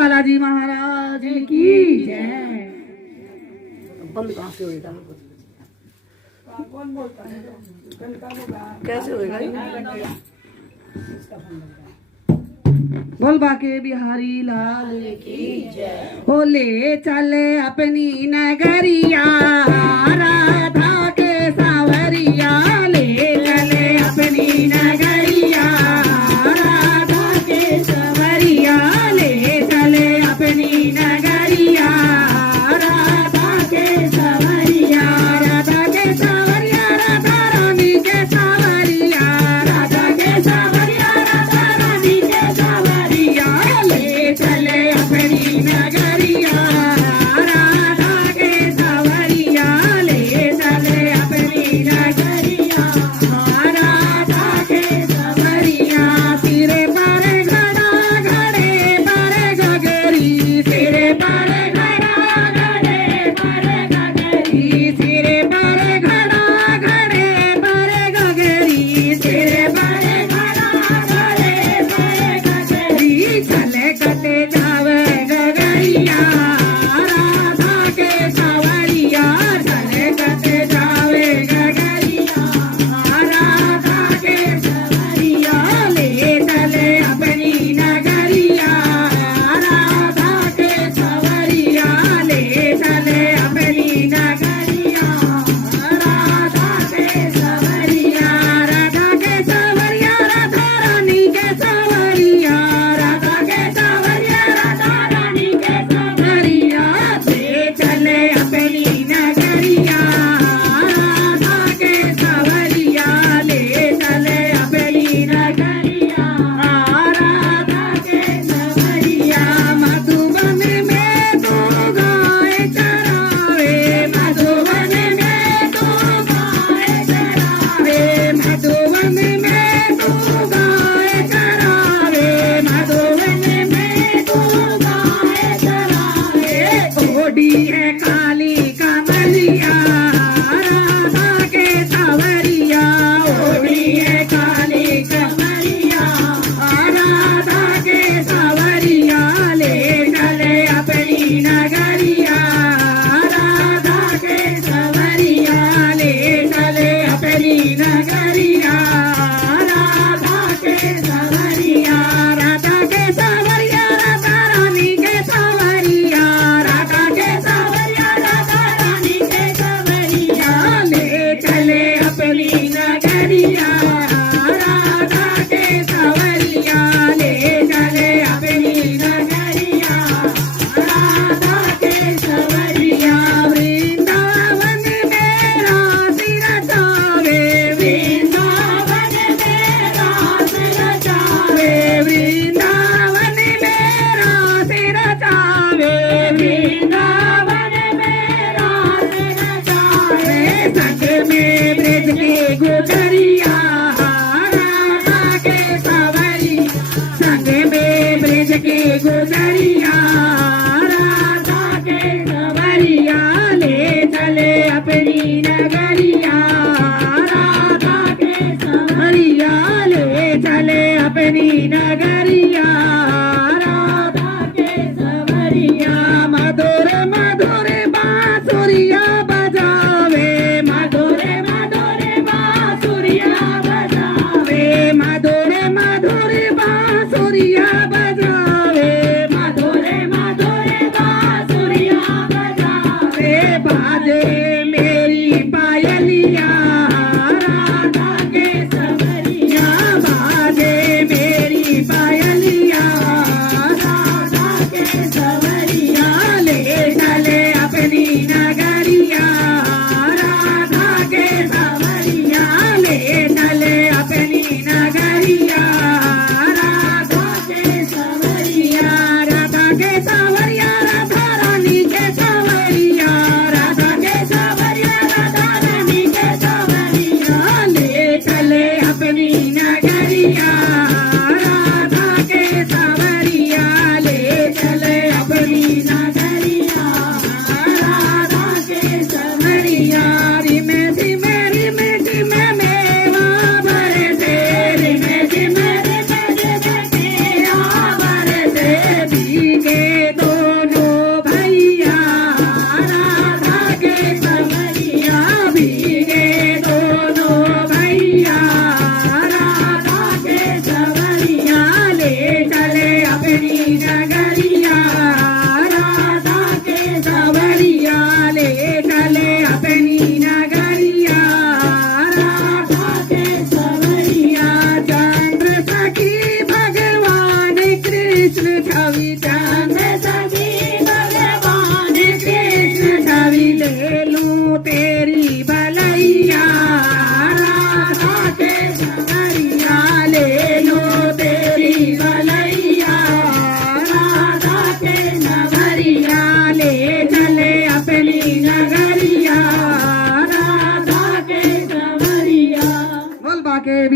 बालाजी महाराज की जय। बंद कहाँ से होगा? कैसे होगा? बोल बाके बिहारी लाल की जय। हो ले चले अपनी नगरिया राधा के सावरिया, ले चले अपनी नगरिया राधा के सावरिया, ले चले अपनी नगरिया राधा के सावरिया, राधा के सावरिया, राधा रानी के सावरिया, राधा के सावरिया, राधा रानी के सावरिया, ले चले अपनी नगरिया राधा के सावरिया, ले चले अपनी नगरिया राधा के सावरिया। सिरे पर घड़ा घड़े पर गगरी, सिरे पर घड़ा घड़े पर गगरी, सिरे पर घड़ा घड़े पर गगरी, सिरे पर घड़ा घड़े पर गगरी, चले कटे जावे गगरिया राधा के सावरिया, चले कटे जावे गगरिया राधा के सावरिया, ले चले अपनी नगरिया राधा के सावरिया, ले चले अपनी नगरिया राधा के सावरिया, राधा के सावरिया, राधा रानी के सावरिया, राधा के सावरिया, राधा रानी के सावरिया, ले चले अपनी नगरिया राधा के सावरिया, ले चले अपनी नगरिया राधा के सावरिया। मधुबन में तो गाय चरावे, मधुबन में तो गाय चरावे, मधुबन में तो गाय चरावे, मधुबन में तो गाय चरावे। ओढ़ी है काली कमलिया राधा के सावरिया, ओढ़ी है काली कमलिया राधा के सावरिया, ले चले अपनी नगरिया राधा के सावरिया, ले चले अपनी नगरिया राधा के सावरिया, राधा के सावरिया, राधा रानी के सावरिया, राधा के सावरिया, राधा रानी के सावरिया, ले चले अपनी नगरिया राधा के सावरिया, ले चले अपनी नगरिया राधा के सावरिया। वृंदावन में रास रचावे, वृंदावन में रास रचावे, वृंदावन में रास रचावे, वृंदावन में रास रचावे। संग में ब्रज के गुजरिया राधा के सावरी, संग में ब्रज के गुजरिया